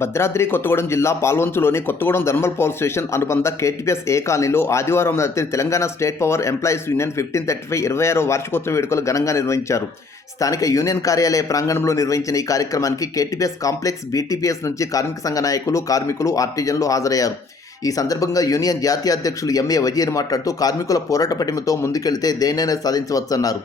భద్రాద్రి కొత్తగూడెం జిల్లా పాల్వంచులోని Kothagudem thermal power station అనుబంధ కేటీపీఎస్ ఏ కాలనీలో ఆదివారం రాత్రి Telangana state power employees union fifteen thirty five ఇరవై ఆరో వార్షికోత్సవ వేడుకలు ఘనంగా నిర్వహించారు. స్థానిక యూనియన్ కార్యాలయ ప్రాంగణంలో నిర్వహించిన ఈ కార్యక్రమానికి కేటీపీఎస్ కాంప్లెక్స్ బీటీపీఎస్ నుంచి కార్మిక సంఘ నాయకులు కార్మికులు ఆర్టిజన్లు హాజరయ్యారు. ఈ సందర్భంగా యూనియన్ జాతీయ అధ్యక్షులు ఎంఏ వజీర్ మాట్లాడుతూ కార్మికుల పోరాట పటిమతో ముందుకెళ్తే దేనైనా సాధించవచ్చన్నారు.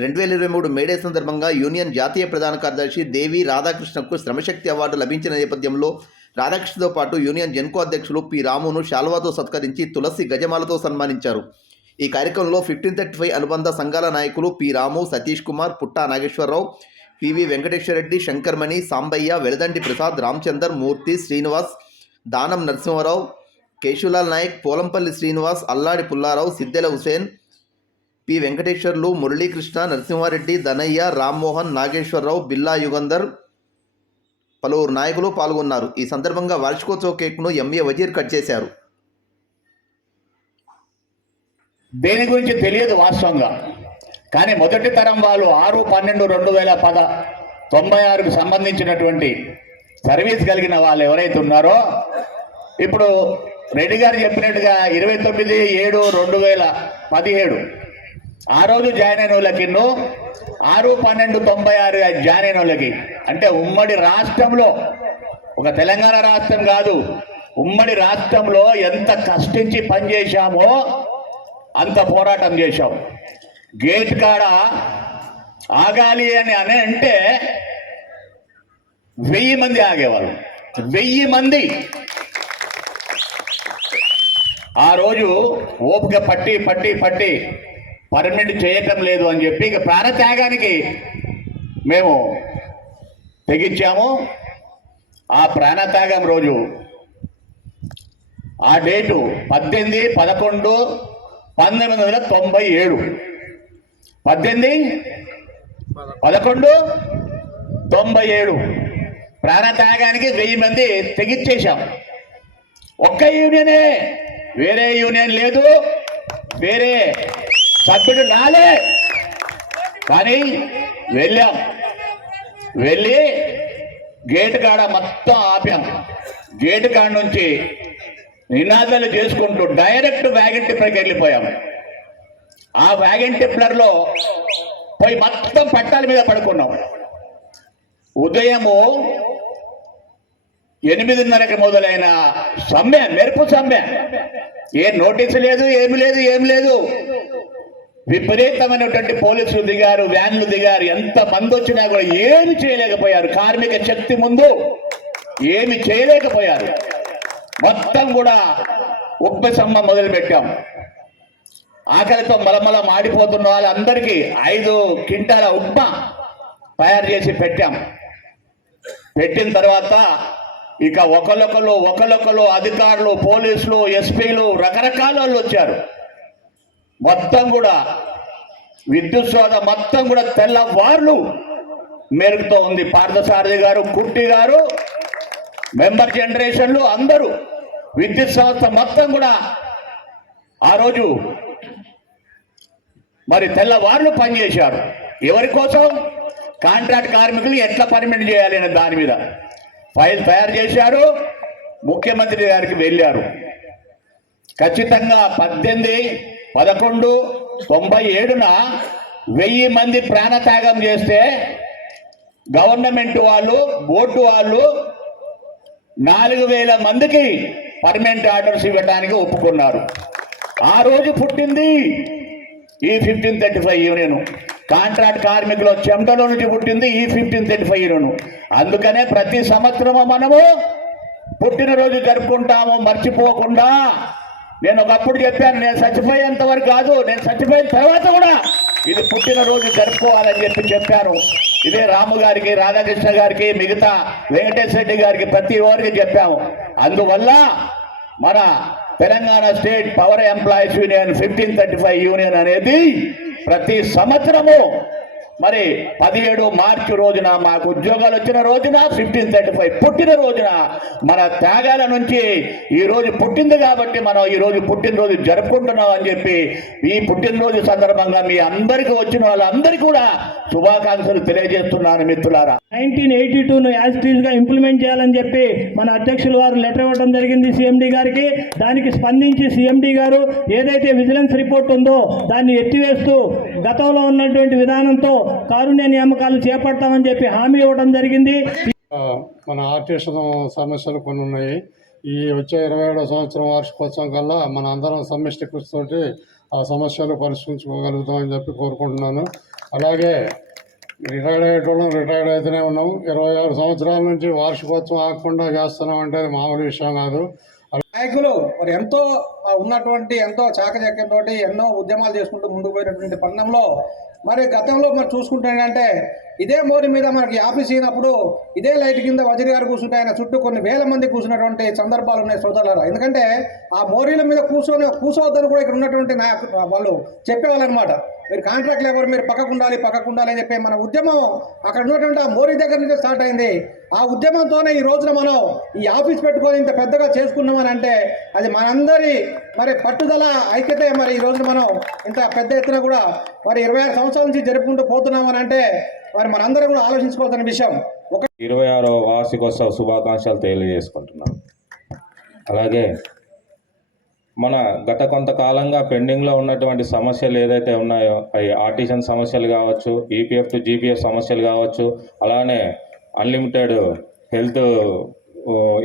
రెండు వేల ఇరవై మూడు మేడే సందర్భంగా యూనియన్ జాతీయ ప్రధాన కార్యదర్శి దేవి రాధాకృష్ణకు శ్రమశక్తి అవార్డు లభించిన నేపథ్యంలో రాధాకృష్ణతో పాటు యూనియన్ జెన్కో అధ్యక్షులు పి రామును శాల్వాతో సత్కరించి తులసి గజమాలతో సన్మానించారు. ఈ కార్యక్రమంలో ఫిఫ్టీన్ థర్టీ ఫైవ్ అనుబంధ సంఘాల నాయకులు P Ramu Satish Kumar Putta Nageswararao PV Venkateswarareddy Shankarmani Sambaiah Veladandi Prasad Ramachander Murthy Srinivas Danam Narasimharao Keshulal Naik Polampalli Srinivas Alladi Pullarao Siddela Hussain P. Venkateswarlu Muralikrishna Narasimhareddy Danaiah Rammohan Nageswararao Billa Yugandhar పలువురు నాయకులు పాల్గొన్నారు. ఈ సందర్భంగా వార్షికోత్సవ కేక్ను MA Wazir cut చేశారు. దేని గురించి తెలియదు వాస్తవంగా. కానీ మొదటి తరం వాళ్ళు ఆరు పన్నెండు రెండు వేల పద తొంభై ఆరుకు సంబంధించినటువంటి సర్వీస్ కలిగిన వాళ్ళు ఎవరైతే ఉన్నారో ఇప్పుడు రెడ్డి గారు చెప్పినట్టుగా ఇరవై తొమ్మిది ఏడు రెండు వేల పదిహేడు ఆ రోజు జాయిన్ అయిన వాళ్ళకి ఆరు పన్నెండు తొంభై ఆరు జాయిన్ అయిన వాళ్ళకి. అంటే ఉమ్మడి రాష్ట్రంలో ఒక తెలంగాణ రాష్ట్రం కాదు ఉమ్మడి రాష్ట్రంలో ఎంత కష్టించి పనిచేశామో అంత పోరాటం చేశాం. గేట్ కాడ ఆగాలి అని అని అంటే వెయ్యి మంది ఆగేవాళ్ళు. వెయ్యి మంది. ఆ రోజు ఓపిక పట్టి పట్టి పట్టి పర్మనెంట్ చేయటం లేదు అని చెప్పి ఇక ప్రాణత్యాగానికి మేము తెగించాము. ఆ ప్రాణత్యాగం రోజు ఆ డేటు పద్దెనిమిది పదకొండు పంతొమ్మిది వందల తొంభై ఏడు. పద్దెనిమిది పదకొండు తొంభై ఏడు. ప్రాణత్యాగానికి వెయ్యి మంది తెగించేశాం ఒక్క యూనియనే వేరే యూనియన్ లేదు వేరే సభ్యుడు నాలే. కానీ వెళ్ళాం. వెళ్ళి గేట్ కాడ మొత్తం ఆపాం. గేట్ కాడ నుంచి నినాదాలు చేసుకుంటూ డైరెక్ట్ వ్యాగన్ టిప్పర్కి వెళ్ళిపోయాం. ఆ వ్యాగన్ టిప్లర్లో పోయి మొత్తం పట్టాల మీద పడుకున్నాం. ఉదయము ఎనిమిదిన్నరకి మొదలైన సమ్మె మెరుపు సమ్మె. ఏ నోటీసు లేదు ఏమి లేదు ఏమి లేదు. విపరీతమైనటువంటి పోలీసులు దిగారు వ్యాన్లు దిగారు ఎంత మంది వచ్చినా కూడా ఏమి చేయలేకపోయారు. కార్మిక శక్తి ముందు ఏమి చేయలేకపోయారు. మొత్తం కూడా ఉప్పెసమ్మ మొదలు పెట్టాం ఆకలితో మలమల మాడిపోతున్న వాళ్ళందరికీ ఐదు క్వింటాల ఉప్మా తయారు చేసి పెట్టాం. పెట్టిన తర్వాత ఇక ఒకళ్ళొకరు ఒకళ్ళొకరు అధికారులు పోలీసులు ఎస్పీలు రకరకాల వాళ్ళు వచ్చారు. మొత్తం కూడా విద్యుత్ శోధ మొత్తం కూడా తెల్లవార్లు మెరుగుతో ఉంది. పార్థసారథి గారు కుట్టి గారు మెంబర్ జనరేషన్లు అందరూ విద్యుత్ సంస్థ మొత్తం కూడా ఆ రోజు మరి తెల్లవార్లు పనిచేశారు. ఎవరి కోసం? కాంట్రాక్ట్ కార్మికులు ఎట్లా పర్మిట్ చేయాలి అనే దాని మీద. ఫైల్ తయారు చేశారు. ముఖ్యమంత్రి గారికి వెళ్ళారు. ఖచ్చితంగా పద్దెనిమిది పదకొండు తొంభై ఏడున వెయ్యి మంది ప్రాణత్యాగం చేస్తే గవర్నమెంట్ వాళ్ళు బోర్డు వాళ్ళు నాలుగు వేల మందికి పర్మనెంట్ ఆర్డర్స్ ఇవ్వడానికి ఒప్పుకున్నారు. ఆ రోజు పుట్టింది ఈ fifteen thirty five union. Contract కార్మికుల చెమటలో నుంచి పుట్టింది ఈ ఫిఫ్టీన్ థర్టీ ఫైవ్ యూనియన్. అందుకనే ప్రతి సంవత్సరము మనము పుట్టినరోజు జరుపుకుంటాము మర్చిపోకుండా. నేను ఒకప్పుడు చెప్పాను నేను చచ్చిపోయేంత వరకు కాదు నేను చచ్చిపోయిన తర్వాత కూడా ఇది పుట్టినరోజు జరుపుకోవాలని చెప్పి చెప్పాను ఇదే రాము గారికి రాధాకృష్ణ గారికి మిగతా వెంకటేశ్వర రెడ్డి గారికి ప్రతి ఒక్కరికి చెప్పాము. అందువల్ల మన Telangana state power employees union fifteen thirty five union అనేది ప్రతి సంవత్సరము మరి పదిహేడు మార్చి రోజున మాకు ఉద్యోగాలు వచ్చిన రోజున ఫిఫ్టీన్ థర్టీ ఫైవ్ పుట్టిన రోజున మన త్యాగాల నుంచి ఈ రోజు పుట్టింది కాబట్టి మనం ఈ రోజు పుట్టినరోజు జరుపుకుంటున్నాం అని చెప్పి ఈ పుట్టినరోజు సందర్భంగా మీ అందరికీ వచ్చిన వాళ్ళందరికీ కూడా శుభాకాంక్షలు తెలియజేస్తున్నాను మిత్రులారా. నైన్టీన్ ఎయిటీ టూను యాజ్ టీజ్గా ఇంప్లిమెంట్ చేయాలని చెప్పి మన అధ్యక్షులు వారు లెటర్ ఇవ్వడం జరిగింది సీఎండీ గారికి. దానికి స్పందించి సీఎండీ గారు ఏదైతే విజిలెన్స్ రిపోర్ట్ ఉందో దాన్ని ఎత్తివేస్తూ గతంలో ఉన్నటువంటి విధానంతో కారుణ్య నియామకాలు చేపడతామని చెప్పి హామీ ఇవ్వడం జరిగింది. మన ఆర్టిస్ట్ సమస్యలు కొన్ని ఉన్నాయి. ఈ వచ్చే ఇరవై ఏడో సంవత్సరం వార్షికోత్సవం కల్లా మన అందరం సమిష్టి కృషితోటి ఆ సమస్యలు పరిష్కరించుకోగలుగుతామని చెప్పి కోరుకుంటున్నాను. అలాగే రిటైర్డ్ అయ్యేటోళ్ళం రిటైర్డ్ అయితేనే ఉన్నాం ఇరవై ఆరు సంవత్సరాల నుంచి వార్షికోత్సవం ఆగకుండా చేస్తున్నాం అంటే అది మామూలు విషయం కాదు. నాయకులు మరి ఎంతో ఉన్నటువంటి ఎంతో చాకచక్యంతో ఎన్నో ఉద్యమాలు చేసుకుంటూ ముందుకు పోయినటువంటి పట్టణంలో మరి గతంలో మరి చూసుకుంటే ఏంటంటే ఇదే మోరి మీద మనకి ఆఫీస్ అయినప్పుడు ఇదే లైట్ కింద వజ్రి గారు కూర్చుంటే ఆయన చుట్టూ కొన్ని వేల మంది కూర్చున్నటువంటి సందర్భాలు ఉన్నాయి సోదరులారా. ఎందుకంటే ఆ మోరీల మీద కూర్చొని కూర్చోవద్దని కూడా ఇక్కడ ఉన్నటువంటి నాయకు వాళ్ళు చెప్పేవాళ్ళనమాట. మీరు కాంట్రాక్ట్ లేబర్ మీరు పక్కకు ఉండాలి పక్కకు ఉండాలి అని చెప్పి మన ఉద్యమం అక్కడ ఉన్నటువంటి ఆ మోరీ దగ్గర నుంచి స్టార్ట్ అయింది. ఆ ఉద్యమంతోనే ఈ రోజున మనం ఈ ఆఫీస్ పెట్టుకొని ఇంత పెద్దగా చేసుకున్నామని అంటే అది మనందరి మరి పట్టుదల ఐక్యతే మరి ఈ రోజున మనం ఇంత పెద్ద ఎత్తున కూడా మరి ఇరవై ఆరు సంవత్సరాల నుంచి జరుపుకుంటూ పోతున్నామని అంటే మరి మనందరం కూడా ఆలోచించుకోవాల్సిన విషయం. ఒక ఇరవై ఆరో వార్షికోత్సవ శుభాకాంక్షలు తెలియజేసుకుంటున్నాం అలాగే మన గత కొంతకాలంగా పెండింగ్లో ఉన్నటువంటి సమస్యలు ఏదైతే ఉన్నాయో అవి ఆర్టిషన్ సమస్యలు కావచ్చు ఈపీఎఫ్ టు జీపీఎఫ్ సమస్యలు కావచ్చు అలానే అన్లిమిటెడ్ హెల్త్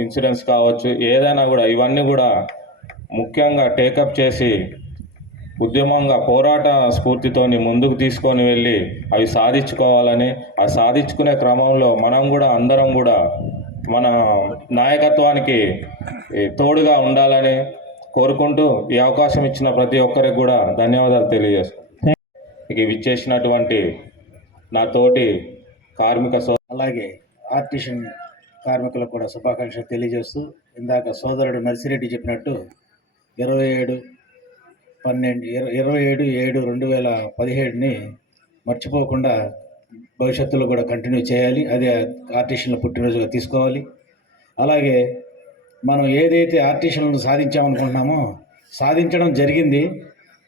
ఇన్సూరెన్స్ కావచ్చు ఏదైనా కూడా ఇవన్నీ కూడా ముఖ్యంగా టేకప్ చేసి ఉద్యమంగా పోరాట స్ఫూర్తితోని ముందుకు తీసుకొని వెళ్ళి అవి సాధించుకోవాలని ఆ సాధించుకునే క్రమంలో మనం కూడా అందరం కూడా మన నాయకత్వానికి తోడుగా ఉండాలని కోరుకుంటూ ఈ అవకాశం ఇచ్చిన ప్రతి ఒక్కరికి కూడా ధన్యవాదాలు తెలియజేస్తాను ఇక ఇచ్చేసినటువంటి నా తోటి కార్మిక సో అలాగే. ఆర్టిషన్ కార్మికులకు కూడా శుభాకాంక్షలు తెలియజేస్తూ ఇందాక సోదరుడు నర్సిరెడ్డి చెప్పినట్టు ఇరవై ఏడు పన్నెండు ఇరవై ఏడు ఏడు రెండు వేల పదిహేడుని మర్చిపోకుండా భవిష్యత్తులో కూడా కంటిన్యూ చేయాలి. అదే ఆర్టిషన్లు పుట్టినరోజుగా తీసుకోవాలి. అలాగే మనం ఏదైతే ఆర్టిషన్లను సాధించామనుకుంటున్నామో సాధించడం జరిగింది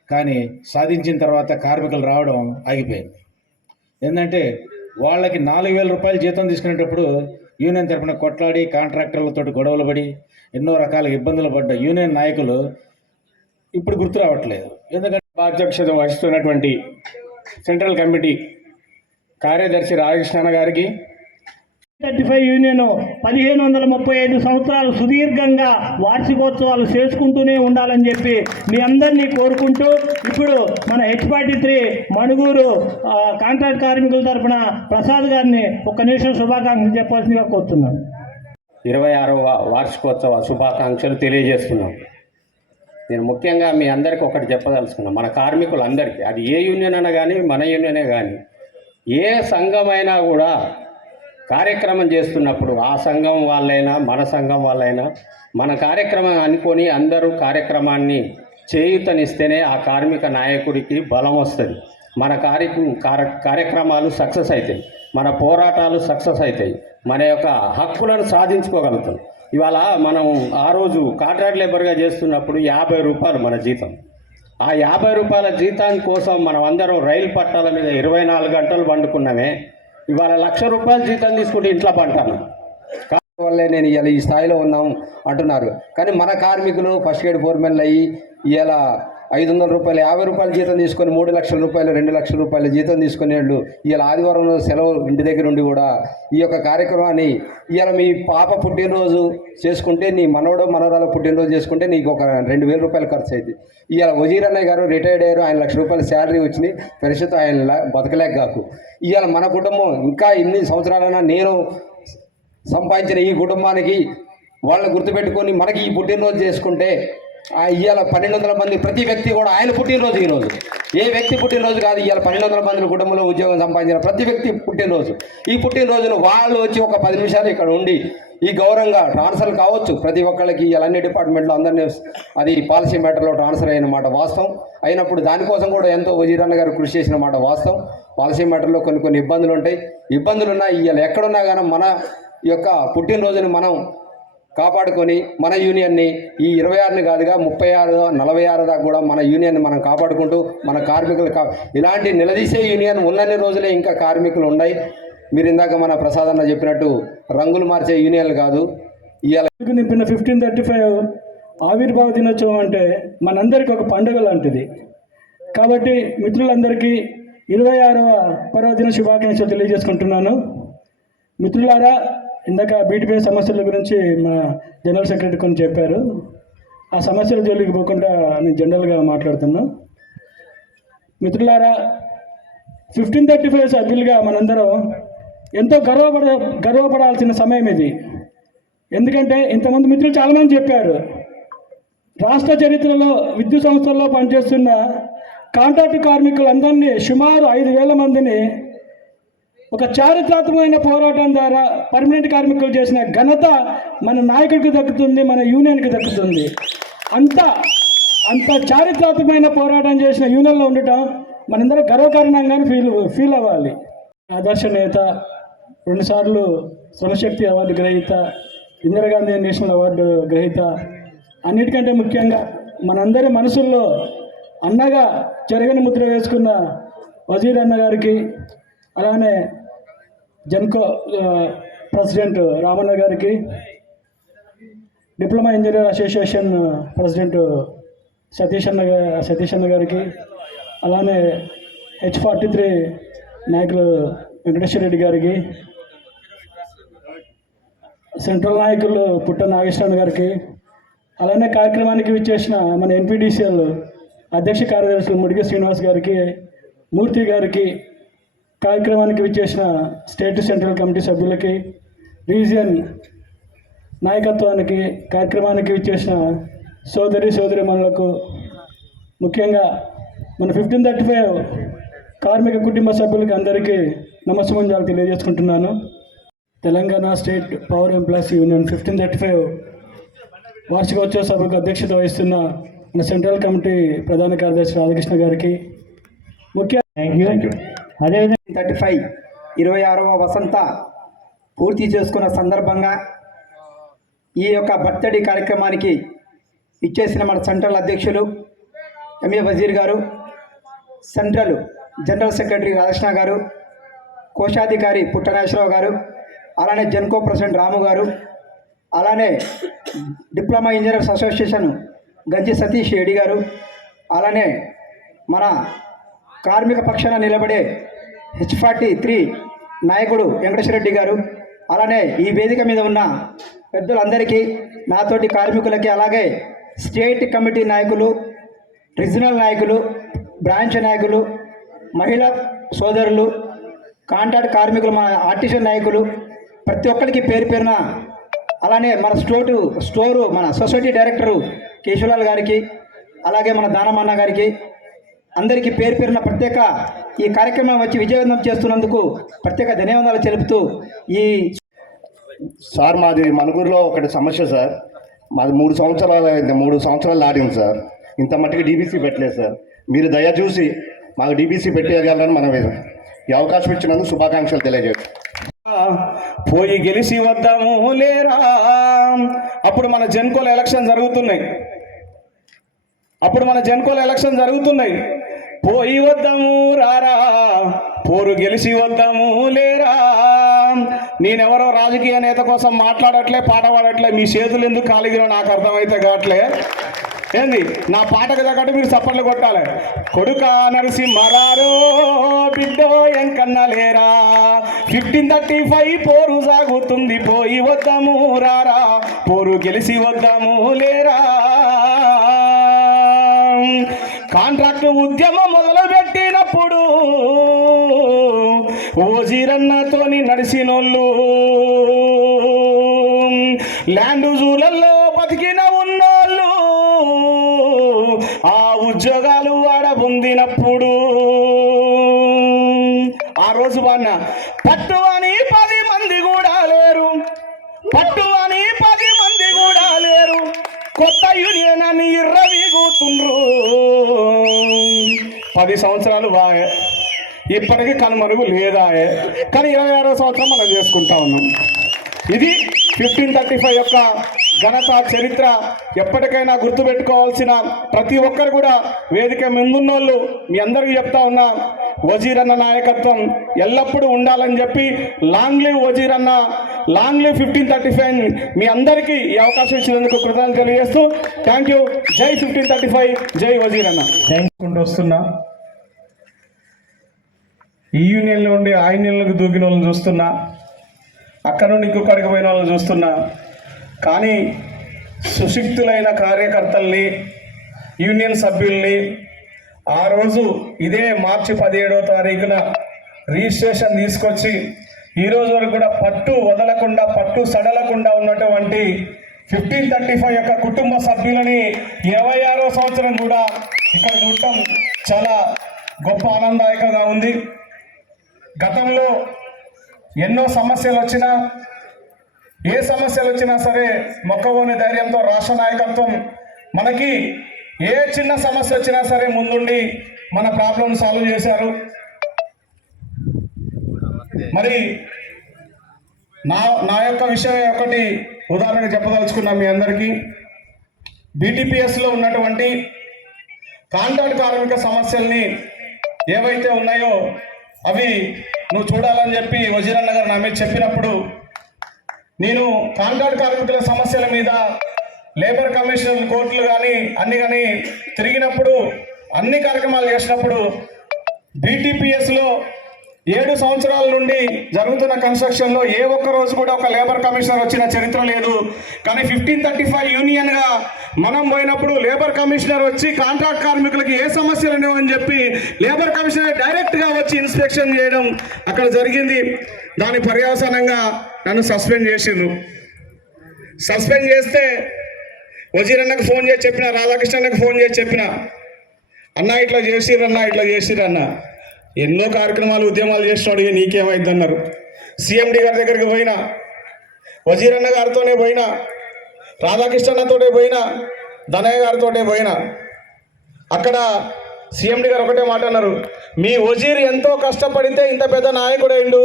కానీ సాధించిన తర్వాత కార్మికులు రావడం ఆగిపోయింది. ఏంటంటే వాళ్ళకి నాలుగు వేల రూపాయలు జీతం తీసుకునేటప్పుడు యూనియన్ తరపున కొట్లాడి కాంట్రాక్టర్లతో గొడవలు పడి ఎన్నో రకాల ఇబ్బందులు పడ్డ యూనియన్ నాయకులు ఇప్పుడు గుర్తు రావట్లేదు. ఎందుకంటే అధ్యక్షత వహిస్తున్నటువంటి సెంట్రల్ కమిటీ కార్యదర్శి రాజకృష్ణ గారికి థర్టీ ఫైవ్ యూనియన్ పదిహేను వందల ముప్పై ఐదు సంవత్సరాలు సుదీర్ఘంగా వార్షికోత్సవాలు చేసుకుంటూనే ఉండాలని చెప్పి మీ అందరినీ కోరుకుంటూ ఇప్పుడు మన H forty three Manuguru contract కార్మికుల తరపున ప్రసాద్ గారిని ఒక నిమిషం శుభాకాంక్షలు చెప్పాల్సిందిగా కోరుతున్నాను. ఇరవై ఆరవ వార్షికోత్సవ శుభాకాంక్షలు తెలియజేస్తున్నాం. నేను ముఖ్యంగా మీ అందరికీ ఒకటి చెప్పదలుచుకున్నాను మన కార్మికులందరికీ అది ఏ యూనియన్ అయినా కానీ మన యూనియనే కానీ ఏ సంఘమైనా కూడా కార్యక్రమం చేస్తున్నప్పుడు ఆ సంఘం వాళ్ళైనా మన సంఘం వాళ్ళైనా మన కార్యక్రమం అనుకొని అందరూ కార్యక్రమాన్ని చేయూతనిస్తేనే ఆ కార్మిక నాయకుడికి బలం వస్తుంది. మన కార్య కార్యక్రమాలు సక్సెస్ అవుతాయి మన పోరాటాలు సక్సెస్ అవుతాయి మన యొక్క హక్కులను సాధించుకోగలుగుతాం. ఇవాళ మనం ఆ రోజు కాంట్రాక్ట్ లేబర్గా చేస్తున్నప్పుడు యాభై రూపాయలు మన జీతం. ఆ యాభై రూపాయల జీతం కోసం మనం అందరం రైలు పట్టాల మీద ఇరవై నాలుగు గంటలు పండుకున్నామే ఇవాళ లక్ష రూపాయలు జీతం తీసుకుంటే ఇంట్లో పంటాను వల్లే నేను ఇలా ఈ స్థాయిలో ఉన్నాం అంటున్నారు. కానీ మన కార్మికులు ఫస్ట్ ఎయిడ్ ఫోర్మెన్లు అయ్యి ఇలా ఐదు వందల రూపాయలు యాభై రూపాయల జీతం తీసుకొని మూడు లక్షల రూపాయలు రెండు లక్షల రూపాయల జీతం తీసుకునే వాళ్ళు ఇవాళ ఆదివారం సెలవు ఇంటి దగ్గర ఉండి కూడా ఈ యొక్క కార్యక్రమాన్ని ఇవాళ మీ పాప పుట్టినరోజు చేసుకుంటే నీ మనవడు మనవరాల పుట్టినరోజు చేసుకుంటే నీకు ఒక రెండు వేల రూపాయలు ఖర్చు అవుతుంది ఇవాళ వజీర్ అన్నయ్య గారు రిటైర్డ్ అయ్యారు ఆయన లక్ష రూపాయల శాలరీ వచ్చింది ప్రస్తుతం ఆయన బతకలేక కాకు. ఇవాళ మన కుటుంబం ఇంకా ఇన్ని సంవత్సరాలైనా నేను సంపాదించిన ఈ కుటుంబానికి వాళ్ళని గుర్తుపెట్టుకొని మనకి ఈ పుట్టినరోజు చేసుకుంటే ఇవాళ పన్నెండు వందల మంది ప్రతి వ్యక్తి కూడా ఆయన పుట్టినరోజు ఈరోజు. ఏ వ్యక్తి పుట్టినరోజు కాదు ఇవాళ పన్నెండు వందల మంది కుటుంబంలో ఉద్యోగం సంపాదించిన ప్రతి వ్యక్తి పుట్టినరోజు. ఈ పుట్టినరోజును వాళ్ళు వచ్చి ఒక పది నిమిషాలు ఇక్కడ ఉండి ఈ గౌరవంగా ట్రాన్స్ఫర్ కావచ్చు. ప్రతి ఒక్కళ్ళకి ఇవాళ అన్ని డిపార్ట్మెంట్లో అందరినీ అది పాలసీ మ్యాటర్లో ట్రాన్స్ఫర్ అయిన మాట వాస్తవం. అయినప్పుడు దానికోసం కూడా ఎంతో వజీరన్న గారు కృషి చేసిన మాట వాస్తవం. పాలసీ మ్యాటర్లో కొన్ని కొన్ని ఇబ్బందులు ఉంటాయి. ఇబ్బందులు ఉన్నా ఇవాళ ఎక్కడున్నా కానీ మన యొక్క పుట్టినరోజుని మనం కాపాడుకొని మన యూనియన్ని ఈ ఇరవై ఆరుని కాదుగా ముప్పై ఆరు నలభై ఆరు దాకా కూడా మన యూనియన్ని మనం కాపాడుకుంటూ మన కార్మికులు కా ఇలాంటి నిలదీసే యూనియన్ ఉన్నన్ని రోజులే ఇంకా కార్మికులు ఉన్నాయి. మీరు ఇందాక మన ప్రసాద్ అన్న చెప్పినట్టు రంగులు మార్చే యూనియన్లు కాదు. ఇవాళ నింపిన ఫిఫ్టీన్ థర్టీ ఫైవ్ ఆవిర్భావ దినోత్సవం అంటే మనందరికీ ఒక పండుగ లాంటిది. కాబట్టి మిత్రులందరికీ ఇరవై ఆరవ పర్వదిన శుభాకాంక్షలు తెలియజేసుకుంటున్నాను. మిత్రులారా ఇందాక బీటీపీ సమస్యల గురించి మా జనరల్ సెక్రటరీ కొన్ని చెప్పారు. ఆ సమస్యల జోలికి పోకుండా నేను జనరల్గా మాట్లాడుతున్నా. మిత్రులారా ఫిఫ్టీన్ థర్టీ ఫైవ్ సభ్యులుగా మనందరం ఎంతో గర్వపడ గర్వపడాల్సిన సమయం ఇది. ఎందుకంటే ఇంతమంది మిత్రులు చాలామంది చెప్పారు. రాష్ట్ర చరిత్రలో విద్యుత్ సంస్థల్లో పనిచేస్తున్న కాంట్రాక్టు కార్మికులందరినీ సుమారు ఐదు వేల మందిని ఒక చారిత్రాత్మకమైన పోరాటం ద్వారా పర్మనెంట్ కార్మికులు చేసిన ఘనత మన నాయకుడికి దక్కుతుంది మన యూనియన్కి దక్కుతుంది. అంత అంత చారిత్రాత్మకమైన పోరాటం చేసిన యూనియన్లో ఉండటం మనందరం గర్వకారణంగానే ఫీల్ ఫీల్ అవ్వాలి. ఆదర్శ నేత రెండుసార్లు శ్రమశక్తి అవార్డు గ్రహీత ఇందిరాగాంధీ నేషనల్ అవార్డు గ్రహీత అన్నిటికంటే ముఖ్యంగా మనందరి మనసుల్లో అన్నగా చెరగని ముద్ర వేసుకున్న వజీర్ అన్న గారికి అలానే Genco president Ramanna garu diploma engineer association president Satish అన్న సతీష్ అన్న గారికి అలానే హెచ్ ఫార్టీ త్రీ నాయకులు వెంకటేశ్వర రెడ్డి గారికి సెంట్రల్ నాయకులు పుట్ట నాగేశ్వరరావు గారికి అలానే కార్యక్రమానికి విచ్చేసిన మన ఎన్పిడిసిఎల్ అధ్యక్ష కార్యదర్శులు ముడిగి శ్రీనివాస్ గారికి మూర్తి గారికి కార్యక్రమానికి విచ్చేసిన స్టేట్ సెంట్రల్ కమిటీ సభ్యులకి రీజియన్ నాయకత్వానికి కార్యక్రమానికి విచ్చేసిన సోదరి సోదరి మనులకు ముఖ్యంగా మన ఫిఫ్టీన్ థర్టీ ఫైవ్ కార్మిక కుటుంబ సభ్యులకి అందరికీ నమస్సుమంజాలు తెలియజేసుకుంటున్నాను. Telangana state power employees union fifteen thirty five వార్షికోత్సవ సభకు అధ్యక్షత వహిస్తున్న మన సెంట్రల్ కమిటీ ప్రధాన కార్యదర్శి రాధాకృష్ణ గారికి ముఖ్య థ్యాంక్ యూ అదేవిధంగా థర్టీ ఫైవ్ ఇరవై ఆరవ వసంత పూర్తి చేసుకున్న సందర్భంగా ఈ యొక్క బర్త్డే కార్యక్రమానికి ఇచ్చేసిన మన సెంట్రల్ అధ్యక్షులు ఎంఏ వజీర్ గారు సెంట్రల్ జనరల్ సెక్రటరీ రాధాకృష్ణ గారు కోశాధికారి పుట్టనాశ్వరరావు గారు అలానే జన్కో ప్రెసిడెంట్ రాము గారు అలానే డిప్లొమా ఇంజనీర్స్ అసోసియేషన్ గంజి సతీష్ రెడ్డి గారు అలానే మన కార్మిక పక్షాన నిలబడే హెచ్ ఫార్టీ త్రీ నాయకుడు వెంకటేశ్వర రెడ్డి గారు అలానే ఈ వేదిక మీద ఉన్న పెద్దలందరికీ నాతోటి కార్మికులకి అలాగే స్టేట్ కమిటీ నాయకులు రీజనల్ నాయకులు బ్రాంచ్ నాయకులు మహిళా సోదరులు కాంట్రాక్ట్ కార్మికులు మన ఆర్టిషన్ నాయకులు ప్రతి ఒక్కరికి పేరు పేరున అలానే మన స్టోటు స్టోరు మన సొసైటీ డైరెక్టరు కేశవలాల్ గారికి అలాగే మన దానమన్న గారికి అందరికీ పేరు పేరున ప్రత్యేక ఈ కార్యక్రమం వచ్చి విజయవంతం చేస్తున్నందుకు ప్రత్యేక ధన్యవాదాలు తెలుపుతూ ఈ సార్ మాది మనుగురులో ఒకటి సమస్య సార్. మాది మూడు సంవత్సరాలు అయింది మూడు సంవత్సరాలు దాటింది సార్. ఇంత మట్టుకు డీబీసీ పెట్టలేదు సార్. మీరు దయ చూసి మాకు డీబీసీ పెట్టేయగలరని మనం ఈ అవకాశం ఇచ్చినందుకు శుభాకాంక్షలు తెలియజేస్తాం పోయి గెలిచి వద్దాము లేరా? అప్పుడు మన జెన్కోల ఎలక్షన్ జరుగుతున్నాయి. అప్పుడు మన జెన్కోల ఎలక్షన్ జరుగుతున్నాయి. పోయి వద్దాము రారా? పోరు గెలిచి వద్దాము లేరా? నేనెవరో రాజకీయ నేత కోసం మాట్లాడట్లే పాట పాడట్లే మీ చేతులు ఎందుకు కాలిగినో నాకు అర్థమైతే కావట్లే. ఏంది? నా పాటకు తగ్గట్టు మీరు చప్పట్లు కొట్టాలి. కొడుక నరసింహరారో బిడ్డో ఎంకన్నా లేరా? ఫిఫ్టీన్ థర్టీ ఫైవ్ పోరు సాగుతుంది పోయి వద్దాము రారా? పోరు గెలిచి వద్దాము లేరా? కాంట్రాక్ట్ ఉద్యమం మొదలుపెట్టినప్పుడు ఓజీరన్నతోని నడిచినోళ్ళు ల్యాండ్ జూలల్లో పది సంవత్సరాలు బాయే ఇప్పటికీ కనుమరుగు లేదాయే. కానీ ఇరవై ఆరో సంవత్సరం మనం చేసుకుంటా ఉన్నాం. ఇది ఫిఫ్టీన్ థర్టీ ఫైవ్ యొక్క ఘనత చరిత్ర. ఎప్పటికైనా గుర్తుపెట్టుకోవాల్సిన ప్రతి ఒక్కరు కూడా వేదిక ముందున్నోళ్ళు మీ అందరికీ చెప్తా ఉన్నా వజీర్ అన్న నాయకత్వం ఎల్లప్పుడూ ఉండాలని చెప్పి లాంగ్ లివ్ వజీర్ అన్న long live fifteen thirty five మీ అందరికీ ఈ అవకాశం ఇచ్చినందుకు కృతజ్ఞతలు తెలియజేస్తూ థ్యాంక్ యూ జై ఫిఫ్టీన్ థర్టీ ఫైవ్ జై వజీర్ అన్న. థ్యాంక్ వస్తున్నా. ఈ యూనియన్ నుండి ఆ యూనియన్లకు దూకిన వాళ్ళని చూస్తున్నా అక్కడ నుండి ఇంకొకడికి పోయిన వాళ్ళని చూస్తున్నా. కానీ సుశిక్తులైన కార్యకర్తల్ని యూనియన్ సభ్యుల్ని ఆ రోజు ఇదే మార్చి పదిహేడవ తారీఖున రిజిస్ట్రేషన్ తీసుకొచ్చి ఈ రోజు వరకు కూడా పట్టు వదలకుండా పట్టు సడలకుండా ఉన్నటువంటి ఫిఫ్టీన్ థర్టీ ఫైవ్ యొక్క కుటుంబ సభ్యులని ఇరవై ఆరో సంవత్సరం కూడా ఇక్కడ చూడటం చాలా గొప్ప ఆనందదాయకంగా ఉంది. గతంలో ఎన్నో సమస్యలు వచ్చినా ఏ సమస్యలు వచ్చినా సరే మొక్కవోని ధైర్యంతో రాష్ట్ర నాయకత్వం మనకి ఏ చిన్న సమస్య వచ్చినా సరే ముందుండి మన ప్రాబ్లం సాల్వ్ చేశారు. మరి నా నా యొక్క విషయం ఒకటి ఉదాహరణగా చెప్పదలుచుకున్నా మీ అందరికీ. బీటీపీఎస్లో ఉన్నటువంటి కాంట్రాక్ట్ కార్మిక సమస్యల్ని ఏవైతే ఉన్నాయో అవి నువ్వు చూడాలని చెప్పి వజీరన్న గారు నా మీద చెప్పినప్పుడు నేను కాంట్రాక్ట్ కార్మికుల సమస్యల మీద లేబర్ కమిషన్ కోర్టులు కానీ అన్ని కానీ తిరిగినప్పుడు అన్ని కార్యక్రమాలు చేసినప్పుడు బీటీపీఎస్లో ఏడు సంవత్సరాల నుండి జరుగుతున్న కన్స్ట్రక్షన్లో ఏ ఒక్క రోజు కూడా ఒక లేబర్ కమిషనర్ వచ్చిన చరిత్ర లేదు. కానీ ఫిఫ్టీన్ థర్టీ ఫైవ్ యూనియన్గా మనం పోయినప్పుడు లేబర్ కమిషనర్ వచ్చి కాంట్రాక్ట్ కార్మికులకి ఏ సమస్యలు లేవు అని చెప్పి లేబర్ కమిషనర్ డైరెక్ట్గా వచ్చి ఇన్స్పెక్షన్ చేయడం అక్కడ జరిగింది. దాని పర్యవసానంగా నన్ను సస్పెండ్ చేసిండ్రు. సస్పెండ్ చేస్తే వజీరన్నకు ఫోన్ చేసి చెప్పిన రాధాకృష్ణన్నకు ఫోన్ చేసి చెప్పిన అన్న ఇట్లా చేసిరన్న ఇట్లా చేసిరన్న ఎన్నో కార్యక్రమాలు ఉద్యమాలు చేసినాడు నీకేమైంది అన్నారు సీఎండి గారి దగ్గరికి పోయినా వజీరన్న గారితోనే పోయినా రాధాకృష్ణన్నతోనే పోయినా ధనయ్య గారితోనే పోయినా. అక్కడ సీఎండి గారు ఒకటే మాట అన్నారు మీ వజీర్ ఎంతో కష్టపడితే ఇంత పెద్ద నాయకుడైండు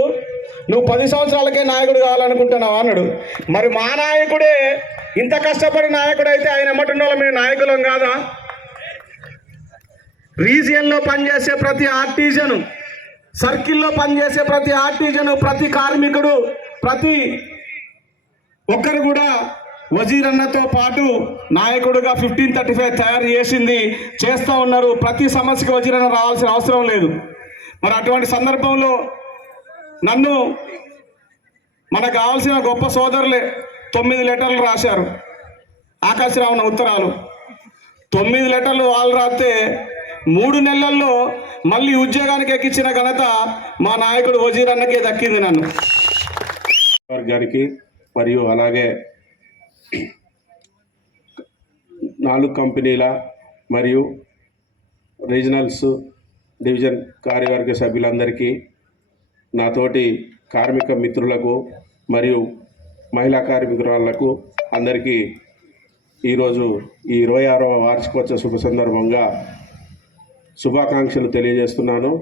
నువ్వు పది సంవత్సరాలకే నాయకుడు కావాలనుకుంటున్నావు? అన్నాడు. మరి మా నాయకుడే ఇంత కష్టపడి నాయకుడు అయితే ఆయన ఎమ్మటున్న వాళ్ళు మేము నాయకులం కాదా? రీజియన్లో పనిచేసే ప్రతి ఆర్టిజను సర్కిల్లో పనిచేసే ప్రతి ఆర్టిజను ప్రతి కార్మికుడు ప్రతి ఒక్కరు కూడా వజీర్ అన్నతో పాటు నాయకుడుగా ఫిఫ్టీన్ థర్టీ ఫైవ్ తయారు చేసింది చేస్తూ ఉన్నారు. ప్రతి సమస్యకి వజీర్ అన్న రావాల్సిన అవసరం లేదు. మరి అటువంటి సందర్భంలో నన్ను మనకు కావాల్సిన గొప్ప సోదరులే తొమ్మిది లెటర్లు రాశారు. ఆకాశరావున ఉత్తరాలు. తొమ్మిది లెటర్లు వాళ్ళు రాస్తే మూడు నెలల్లో మళ్ళీ ఉద్యోగానికి ఎక్కించిన ఘనత మా నాయకుడు వజీర్ అన్నకే దక్కింది నన్ను. వర్గానికి మరియు అలాగే నాలుగు కంపెనీల మరియు రీజనల్స్ డివిజన్ కార్యవర్గ సభ్యులందరికీ నాతోటి కార్మిక మిత్రులకు మరియు మహిళా కార్మికురాళ్ళకు అందరికీ ఈరోజు ఈ ఇరవై ఆరవ వార్షికోత్సవ శుభ సందర్భంగా శుభాకాంక్షలు తెలియజేస్తున్నాను.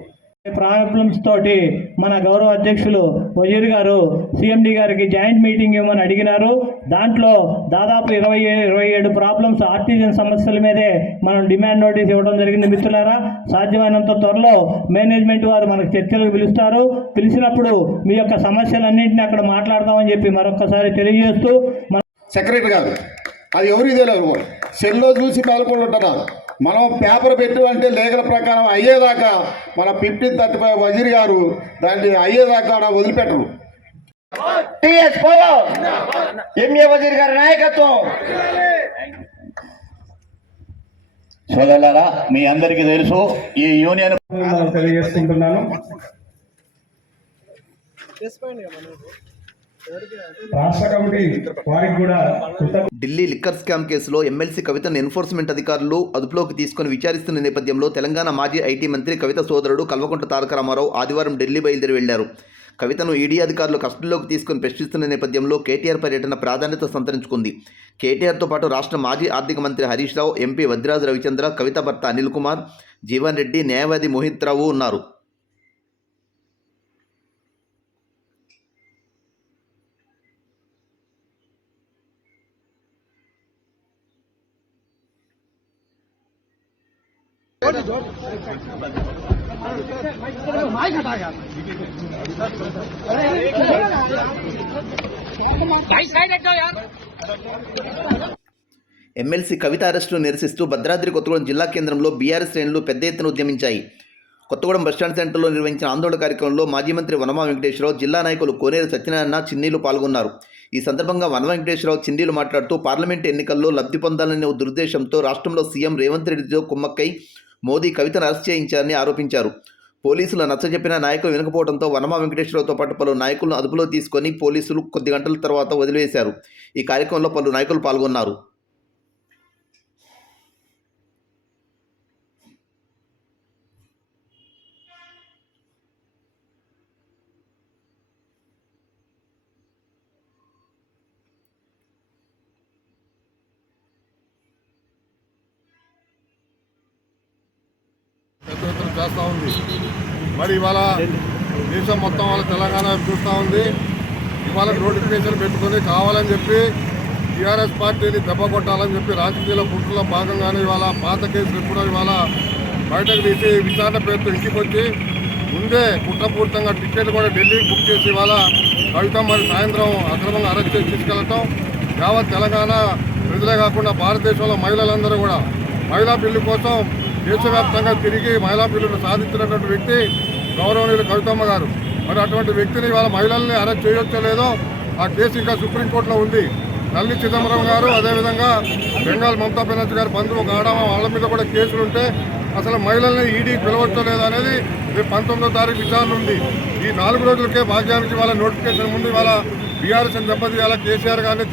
ప్రాబ్లమ్స్ తోటి మన గౌరవ అధ్యక్షులు వజీర్ గారు సిఎండి గారికి జాయింట్ మీటింగ్ ఇవ్వమని అడిగినారు. దాంట్లో దాదాపు ఇరవై ఇరవై ఏడు ప్రాబ్లమ్స్ ఆర్టిజన్ సమస్యల మీదే మనం డిమాండ్ నోటీస్ ఇవ్వడం జరిగింది మిత్రులారా. సాధ్యమైనంత త్వరలో మేనేజ్మెంట్ వారు మనకు చర్చలకు పిలుస్తారు. పిలిచినప్పుడు మీ యొక్క సమస్యలన్నింటినీ అక్కడ మాట్లాడదామని చెప్పి మరొకసారి తెలియజేస్తూ మన సెక్రటరీ గారు అది ఎవరికి తెలియదు సెల్లో చూసి పాల్గొంటున్నారు మనం పేపర్ పెట్టు అంటే లేఖల ప్రకారం అయ్యేదాకా మన ఫిఫ్టీన్ థర్టీ ఫైవ్ వజీర్ గారు దాన్ని అయ్యేదాకా వదిలిపెట్టరు. టిఎస్ ఎంఏ వజీర్ గారి నాయకత్వం. సోదరులారా మీ అందరికీ తెలుసు ఈ యూనియన్ తెలియజేసుకుంటున్నాను. ఢిల్లీ లిక్కర్ స్కామ్ కేసులో ఎమ్మెల్సీ కవితను ఎన్ఫోర్స్మెంట్ అధికారులు అదుపులోకి తీసుకుని విచారిస్తున్న నేపథ్యంలో తెలంగాణ మాజీ ఐటీ మంత్రి కవిత సోదరుడు కల్వకుంట్ల తారక రామారావు ఆదివారం ఢిల్లీ బయలుదేరి వెళ్ళారు. కవితను ఈడీ అధికారులు కస్టడీలోకి తీసుకుని ప్రశ్నిస్తున్న నేపథ్యంలో కేటీఆర్ పర్యటన ప్రాధాన్యత సంతరించుకుంది. కేటీఆర్తో పాటు రాష్ట్ర మాజీ ఆర్థిక మంత్రి హరీష్ రావు ఎంపీ వద్రాజ్ రవిచంద్ర కవిత భర్త అనిల్ కుమార్ జీవన్ రెడ్డి న్యాయవాది మోహిత్ రావు ఉన్నారు. ఎమ్మెల్సీ కవిత అరెస్టును నిరసిస్తూ భద్రాద్రి కొత్తగూడెం జిల్లా కేంద్రంలో బీఆర్ఎస్ శ్రేణులు పెద్ద ఎత్తున ఉద్యమించాయి. కొత్తగూడెం బస్టాండ్ సెంటర్లో నిర్వహించిన ఆందోళన కార్యక్రమంలో మాజీ మంత్రి వనమా వెంకటేశ్వరరావు జిల్లా నాయకులు కోనేరు సత్యనారాయణ చిన్నీలు పాల్గొన్నారు. ఈ సందర్భంగా వన వెంకటేశ్వరరావు చిన్నీలు మాట్లాడుతూ పార్లమెంట్ ఎన్నికల్లో లబ్ధి పొందాలనే దురుద్దేశంతో రాష్ట్రంలో సీఎం రేవంత్ రెడ్డితో కుమ్మక్కై మోదీ కవితను అరెస్ట్ చేయించారని ఆరోపించారు. పోలీసులు నచ్చజెప్పిన నాయకులు వినకపోవడంతో వనమా వెంకటేశ్వరరావుతో పాటు పలు నాయకులను అదుపులో తీసుకొని పోలీసులు కొద్ది గంటల తర్వాత వదిలివేశారు. ఈ కార్యక్రమంలో పలు నాయకులు పాల్గొన్నారు. మరి ఇవాళ దేశం మొత్తం వాళ్ళ తెలంగాణ చూస్తూ ఉంది. ఇవాళ నోటిఫికేషన్ పెట్టుకొని కావాలని చెప్పి టీఆర్ఎస్ పార్టీని దెబ్బ కొట్టాలని చెప్పి రాజకీయాల పుట్టులో భాగంగానే ఇవాళ పాత కేసులు కూడా ఇవాళ బయటకు తీసి విచారణ పేరుతో ఇంటికి వచ్చి ముందే కుట్రపూరితంగా టికెట్ కూడా ఢిల్లీకి బుక్ చేసి ఇవాళ కవిత మరి సాయంత్రం అక్రమంగా అరెస్ట్ చేసి తీసుకెళ్ళటం యావత్ తెలంగాణ ప్రజలే కాకుండా భారతదేశంలో మహిళలందరూ కూడా మహిళా బిల్లు కోసం దేశవ్యాప్తంగా తిరిగి మహిళా బిల్లును సాధించినటువంటి వ్యక్తి గౌరవనీయులు కవితమ్మ గారు. మరి అటువంటి వ్యక్తిని ఇవాళ మహిళల్ని అరెస్ట్ చేయొచ్చో లేదో ఆ కేసు ఇంకా సుప్రీంకోర్టులో ఉంది. నల్లి చిదంబరం గారు అదేవిధంగా బెంగాల్ మమతా బెనర్జీ గారు బంధువు ఒక ఆడమ వాళ్ళ మీద కూడా కేసులు ఉంటే అసలు మహిళల్ని ఈడీ పిలవచ్చో లేదా అనేది రేపు పంతొమ్మిదో తారీఖు విచారణ ఉంది. ఈ నాలుగు రోజులకే భాగ్యానికి వాళ్ళ నోటిఫికేషన్ ముందు ఇవాళ బీఆర్ఎస్ని దెబ్బతీయాలా కేసీఆర్ గారిని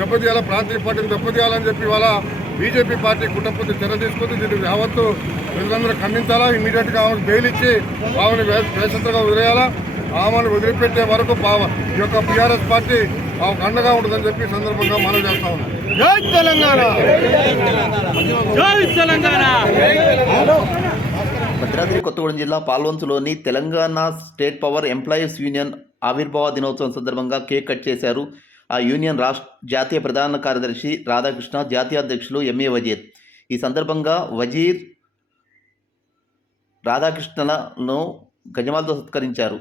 దెబ్బతీయాలా ప్రాంతీయ పార్టీని దెబ్బతీయాలని చెప్పి ఇవాళ బీజేపీ పార్టీ కుటుంబంతో చర్య తీసుకుంది. దీన్ని యావత్తు ప్రజలందరూ ఖండించాలా? ఇమీడియట్గా ఆమెకు బెయిల్ ఇచ్చి ఆమెను వే- వేసంతగా వదిలేయాలా? ఆమెను వదిలిపెట్టే వరకు పావ ఈ యొక్క బీఆర్ఎస్ పార్టీ ఆమెకు అండగా ఉంటుందని చెప్పి సందర్భంగా మనం చేస్తా ఉన్నాం. జై తెలంగాణ! భద్రాద్రి కొత్తగూడెం జిల్లా పాల్వంచులోని Telangana state power employees union ఆవిర్భావ దినోత్సవం సందర్భంగా కేక్ కట్ చేశారు. ఆ యూనియన్ రాష్ట్ర జాతీయ ప్రధాన కార్యదర్శి రాధాకృష్ణ జాతీయ అధ్యక్షులు ఎంఏ వజీర్. ఈ సందర్భంగా వజీర్ రాధాకృష్ణను గజమాలతో సత్కరించారు.